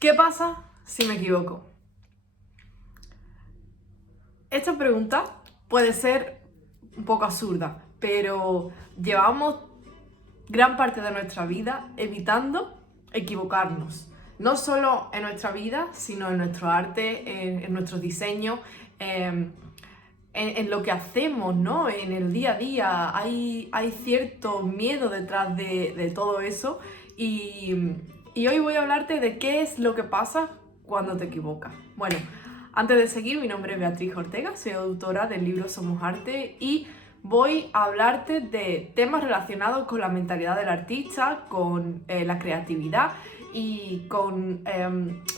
¿Qué pasa si me equivoco? Esta pregunta puede ser un poco absurda, pero llevamos gran parte de nuestra vida evitando equivocarnos. No solo en nuestra vida, sino en nuestro arte, en nuestro diseño, en lo que hacemos, ¿no? En el día a día hay cierto miedo detrás de todo eso y hoy voy a hablarte de qué es lo que pasa cuando te equivocas. Bueno, antes de seguir, mi nombre es Beatriz Ortega, soy autora del libro Somos Arte y voy a hablarte de temas relacionados con la mentalidad del artista, con la creatividad y con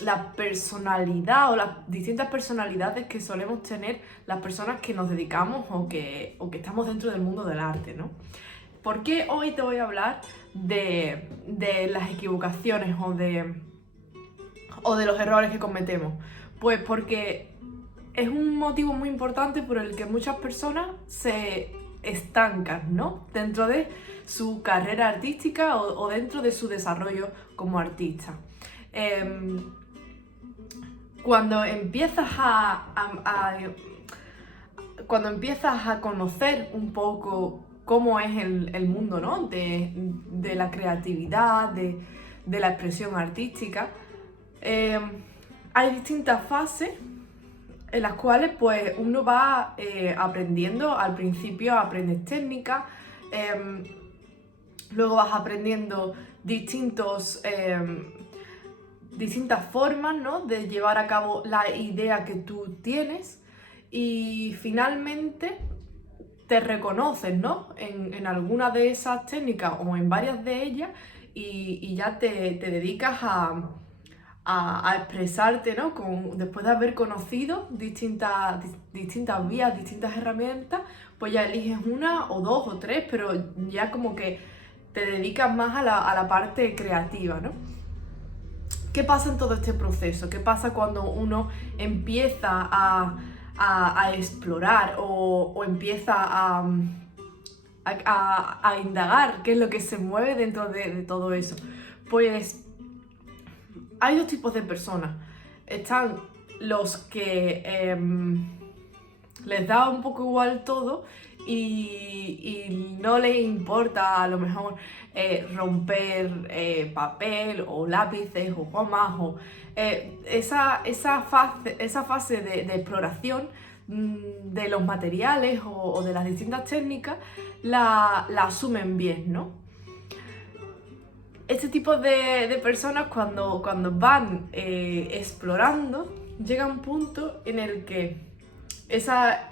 la personalidad o las distintas personalidades que solemos tener las personas que nos dedicamos o que estamos dentro del mundo del arte, ¿no? ¿Por qué hoy te voy a hablar de las equivocaciones o de los errores que cometemos? Pues porque es un motivo muy importante por el que muchas personas se estancan, ¿no? Dentro de su carrera artística o dentro de su desarrollo como artista. Cuando empiezas cuando empiezas a conocer un poco cómo es el mundo, ¿no? de la creatividad, de la expresión artística, hay distintas fases en las cuales pues uno va aprendiendo. Al principio aprendes técnica, luego vas aprendiendo distintas formas, ¿no? de llevar a cabo la idea que tú tienes y finalmente te reconoces, ¿no? en alguna de esas técnicas o en varias de ellas y ya te dedicas a expresarte, ¿no? Después de haber conocido distintas vías, distintas herramientas, pues ya eliges una o dos o tres, pero ya como que te dedicas más a la parte creativa, ¿no? ¿Qué pasa en todo este proceso? ¿Qué pasa cuando uno empieza a explorar o empieza a indagar qué es lo que se mueve dentro de todo eso? Pues hay dos tipos de personas. Están los que les da un poco igual todo y no les importa a lo mejor romper papel o lápices o gomas o esa fase de exploración de los materiales o de las distintas técnicas la asumen bien, ¿no? Este tipo de personas cuando van explorando, llega un punto en el que esa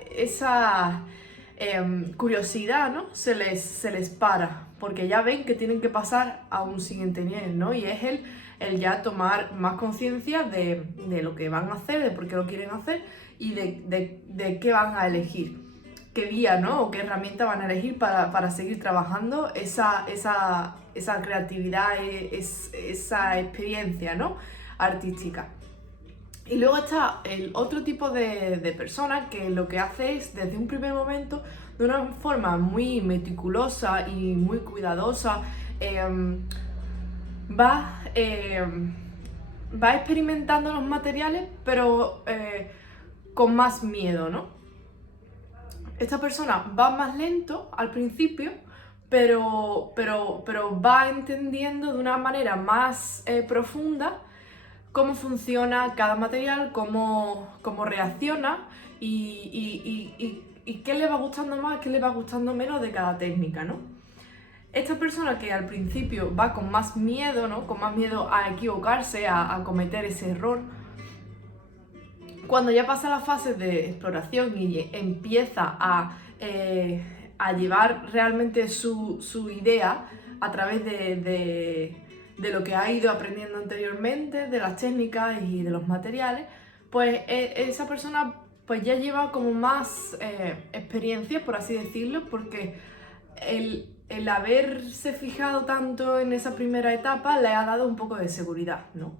curiosidad, ¿no? se les para, porque ya ven que tienen que pasar a un siguiente nivel, ¿no? Y es el ya tomar más conciencia de lo que van a hacer, de por qué lo quieren hacer y de qué van a elegir, qué vía, ¿no? O qué herramienta van a elegir para seguir trabajando esa creatividad, esa experiencia, ¿no? artística. Y luego está el otro tipo de personas que lo que hace es, desde un primer momento, de una forma muy meticulosa y muy cuidadosa, va experimentando los materiales, pero con más miedo, ¿no? Esta persona va más lento al principio, pero va entendiendo de una manera más profunda cómo funciona cada material, cómo reacciona y qué le va gustando más, qué le va gustando menos de cada técnica, ¿no? Esta persona que al principio va con más miedo, ¿no? Con más miedo a equivocarse, a cometer ese error, cuando ya pasa la fase de exploración y empieza a llevar realmente su idea a través de lo que ha ido aprendiendo anteriormente, de las técnicas y de los materiales, pues esa persona pues ya lleva como más experiencia, por así decirlo, porque el haberse fijado tanto en esa primera etapa le ha dado un poco de seguridad, ¿no?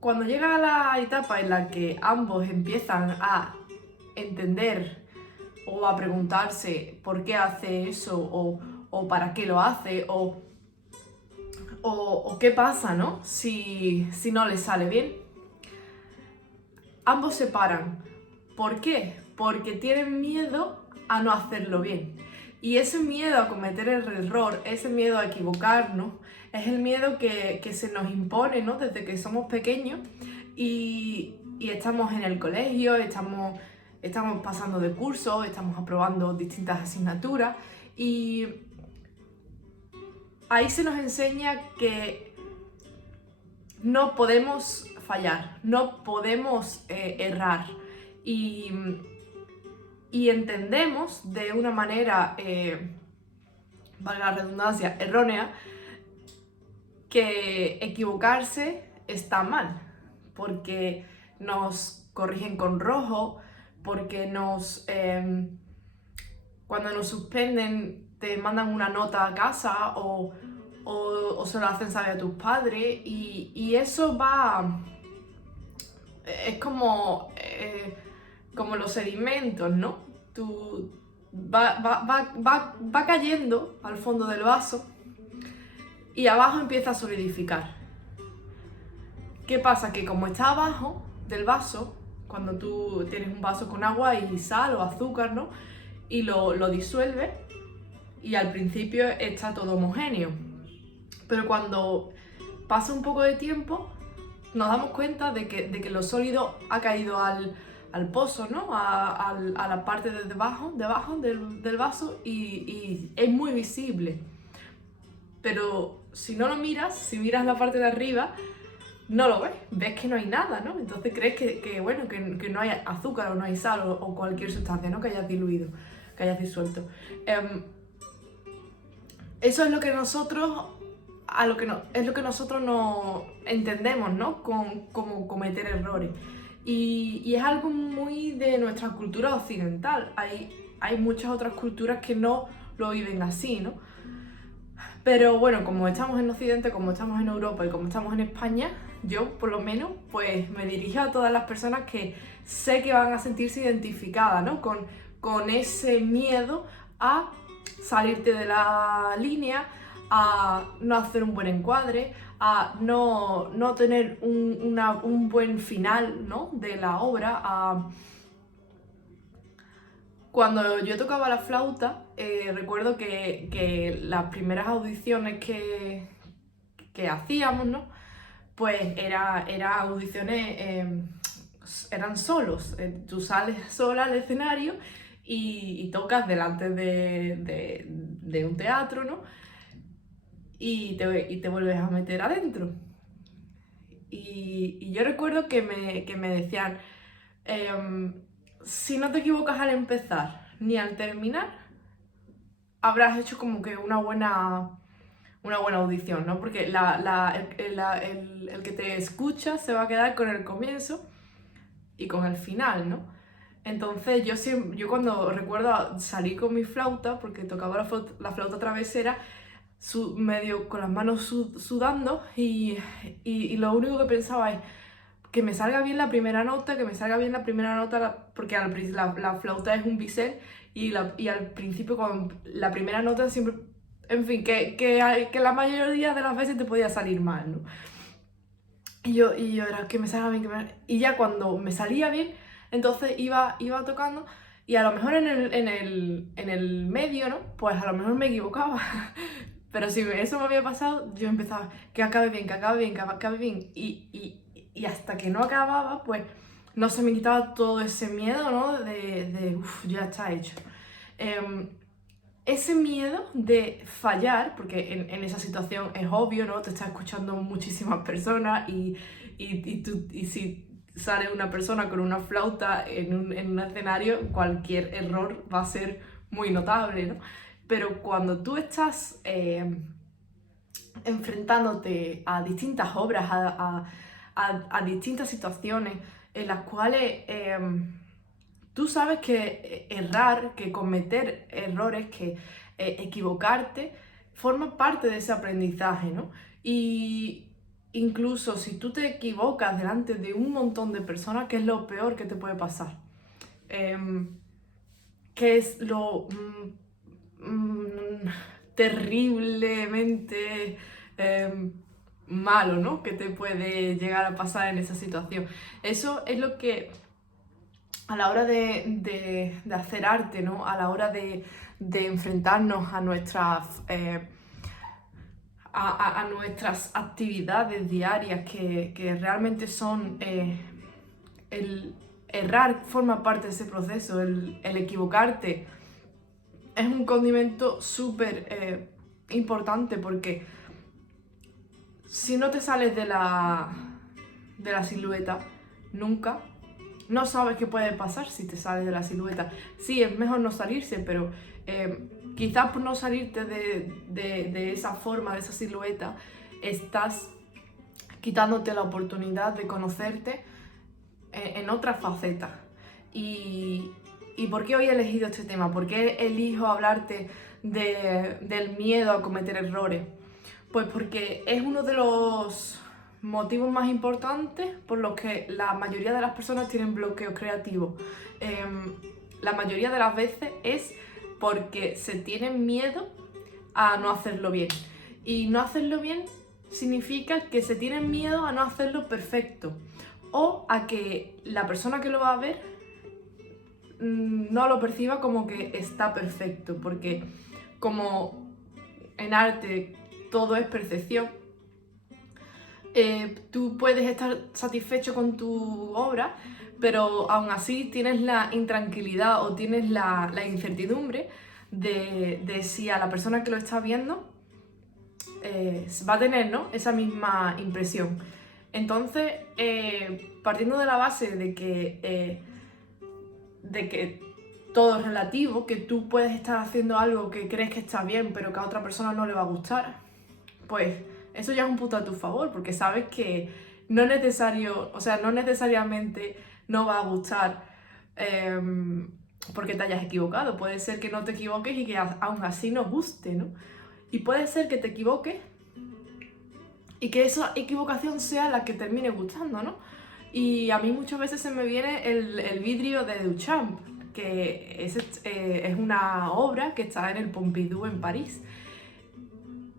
Cuando llega a la etapa en la que ambos empiezan a entender o a preguntarse por qué hace eso o para qué lo hace o O qué pasa, ¿no? Si no les sale bien. Ambos se paran. ¿Por qué? Porque tienen miedo a no hacerlo bien. Y ese miedo a cometer el error, ese miedo a equivocarnos, es el miedo que se nos impone, ¿no? Desde que somos pequeños y estamos en el colegio, estamos pasando de curso, estamos aprobando distintas asignaturas y ahí se nos enseña que no podemos fallar, no podemos errar y, y entendemos de una manera, valga la redundancia, errónea, que equivocarse está mal, porque nos corrigen con rojo, porque cuando nos suspenden te mandan una nota a casa o se lo hacen saber a tus padres y eso es como los sedimentos, ¿no? Va cayendo al fondo del vaso y abajo empieza a solidificar. ¿Qué pasa? Que como está abajo del vaso, cuando tú tienes un vaso con agua y sal o azúcar, ¿no? Y lo disuelves y al principio está todo homogéneo. Pero cuando pasa un poco de tiempo, nos damos cuenta de que lo sólido ha caído al pozo, ¿no? A la parte de debajo del vaso y es muy visible. Pero si no lo miras, si miras la parte de arriba, no lo ves que no hay nada, ¿no? Entonces crees que no hay azúcar o no hay sal o cualquier sustancia, ¿no? Que hayas diluido, que hayas disuelto. Eso es lo que nosotros es lo que nosotros no entendemos, ¿no? Como cometer errores. Y es algo muy de nuestra cultura occidental. Hay muchas otras culturas que no lo viven así, ¿no? Pero bueno, como estamos en Occidente, como estamos en Europa y como estamos en España, yo por lo menos pues me dirijo a todas las personas que sé que van a sentirse identificadas, ¿no? Con ese miedo a salirte de la línea, a no hacer un buen encuadre, a no tener un buen final, ¿no? De la obra, Cuando yo tocaba la flauta, recuerdo que las primeras audiciones que hacíamos, ¿no? Pues era audiciones, eran solos. Tú sales sola al escenario y tocas delante de un teatro, ¿no? Y te vuelves a meter adentro. Y yo recuerdo que me decían, si no te equivocas al empezar ni al terminar, habrás hecho como que una buena audición, ¿no? Porque el que te escucha se va a quedar con el comienzo y con el final, ¿no? Entonces yo cuando recuerdo salir con mi flauta, porque tocaba la flauta travesera, medio con las manos sudando y lo único que pensaba es que me salga bien la primera nota, porque la flauta es un bisel y al principio con la primera nota siempre, en fin, que la mayoría de las veces te podía salir mal, ¿no? Y yo era que me salga bien, y ya cuando me salía bien, entonces iba tocando y a lo mejor en el medio, ¿no? Pues a lo mejor me equivocaba. Pero si eso me había pasado, yo empezaba, que acabe bien, que acabe bien, que acabe bien. Y hasta que no acababa, pues no se me quitaba todo ese miedo, ¿no? Uff, ya está hecho. Ese miedo de fallar, porque en esa situación es obvio, ¿no? Te está escuchando muchísimas personas y si sale una persona con una flauta en un escenario, cualquier error va a ser muy notable, ¿no? Pero cuando tú estás enfrentándote a distintas obras, a distintas situaciones en las cuales tú sabes que errar, que cometer errores, que equivocarte, forma parte de ese aprendizaje, ¿no? Y incluso si tú te equivocas delante de un montón de personas, ¿qué es lo peor que te puede pasar? ¿Qué es lo terriblemente malo, ¿no? Que te puede llegar a pasar en esa situación. Eso es lo que a la hora de hacer arte, ¿no? A la hora de enfrentarnos a nuestras a nuestras actividades diarias que realmente son el errar forma parte de ese proceso, el equivocarte es un condimento súper importante, porque si no te sales de la silueta nunca, no sabes qué puede pasar si te sales de la silueta. Sí, es mejor no salirse, pero quizás por no salirte de esa forma, de esa silueta, estás quitándote la oportunidad de conocerte en otras facetas. ¿Y por qué hoy he elegido este tema? ¿Por qué elijo hablarte del miedo a cometer errores? Pues porque es uno de los motivos más importantes por los que la mayoría de las personas tienen bloqueo creativo. La mayoría de las veces es porque se tienen miedo a no hacerlo bien. Y no hacerlo bien significa que se tienen miedo a no hacerlo perfecto, o a que la persona que lo va a ver no lo perciba como que está perfecto, porque como en arte todo es percepción, tú puedes estar satisfecho con tu obra, pero aún así tienes la intranquilidad o tienes la incertidumbre de si a la persona que lo está viendo va a tener, ¿no?, esa misma impresión. Entonces, partiendo de la base de que todo es relativo, que tú puedes estar haciendo algo que crees que está bien, pero que a otra persona no le va a gustar, pues eso ya es un punto a tu favor, porque sabes que no es necesario, o sea, no necesariamente no va a gustar porque te hayas equivocado. Puede ser que no te equivoques y que aún así nos guste, ¿no? Y puede ser que te equivoques y que esa equivocación sea la que termine gustando, ¿no? Y a mí muchas veces se me viene el vidrio de Duchamp, que es una obra que está en el Pompidou en París.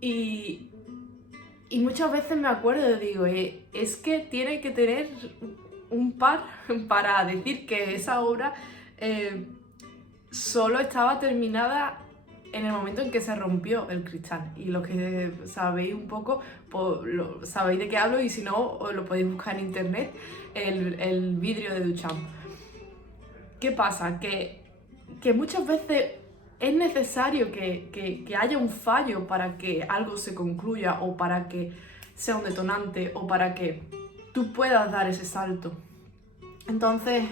Y muchas veces me acuerdo y digo, es que tiene que tener un par para decir que esa obra solo estaba terminada en el momento en que se rompió el cristal. Y los que sabéis un poco, pues, sabéis de qué hablo, y si no, os lo podéis buscar en internet, el vidrio de Duchamp. ¿Qué pasa? Que muchas veces es necesario que haya un fallo para que algo se concluya, o para que sea un detonante, o para que tú puedas dar ese salto. Entonces,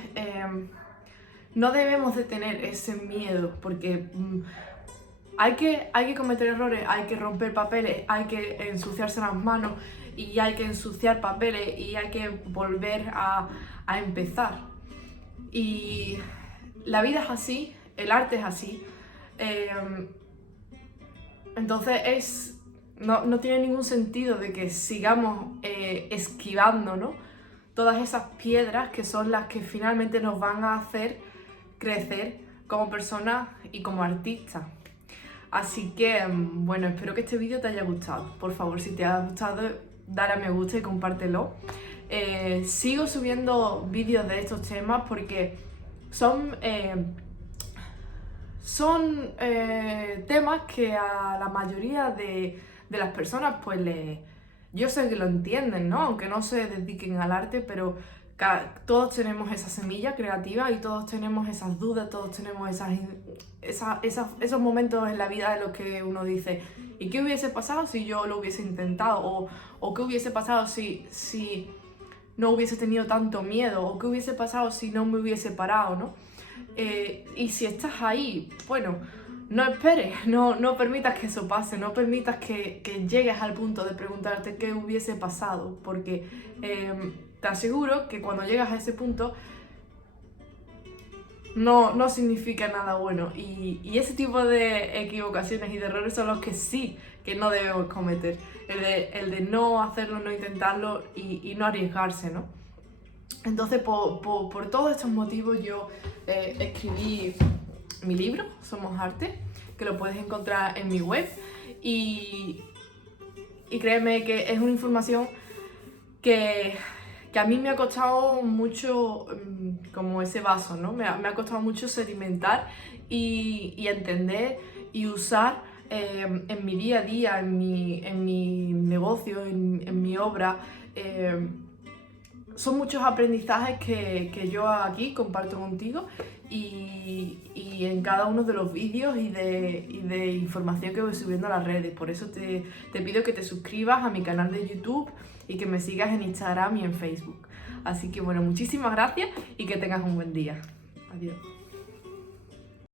no debemos de tener ese miedo, porque hay que cometer errores, hay que romper papeles, hay que ensuciarse las manos, y hay que ensuciar papeles, y hay que volver a empezar. Y la vida es así, el arte es así. Entonces no tiene ningún sentido de que sigamos esquivando, ¿no?, todas esas piedras que son las que finalmente nos van a hacer crecer como personas y como artistas. Así que, bueno, espero que este vídeo te haya gustado. Por favor, si te ha gustado, dale a me gusta y compártelo. Sigo subiendo vídeos de estos temas porque son temas que a la mayoría de las personas, pues yo sé que lo entienden, ¿no? Aunque no se dediquen al arte, pero todos tenemos esa semilla creativa, y todos tenemos esas dudas, todos tenemos esos momentos en la vida en los que uno dice, ¿y qué hubiese pasado si yo lo hubiese intentado? ¿O qué hubiese pasado si no hubiese tenido tanto miedo? ¿O qué hubiese pasado si no me hubiese parado, ¿no? Y si estás ahí, bueno, no esperes, no permitas que eso pase, no permitas que llegues al punto de preguntarte qué hubiese pasado, porque te aseguro que cuando llegas a ese punto no significa nada bueno, y ese tipo de equivocaciones y de errores son los que sí que no debemos cometer, el de no hacerlo, no intentarlo y no arriesgarse, ¿no? Entonces, por todos estos motivos, yo escribí mi libro, Somos Arte, que lo puedes encontrar en mi web, y y créeme que es una información que a mí me ha costado mucho, como ese vaso, ¿no? Me ha costado mucho sedimentar y entender y usar en mi día a día, en mi negocio, en mi obra. Son muchos aprendizajes que yo aquí comparto contigo y en cada uno de los vídeos y de información que voy subiendo a las redes. Por eso te pido que te suscribas a mi canal de YouTube y que me sigas en Instagram y en Facebook. Así que bueno, muchísimas gracias y que tengas un buen día. Adiós.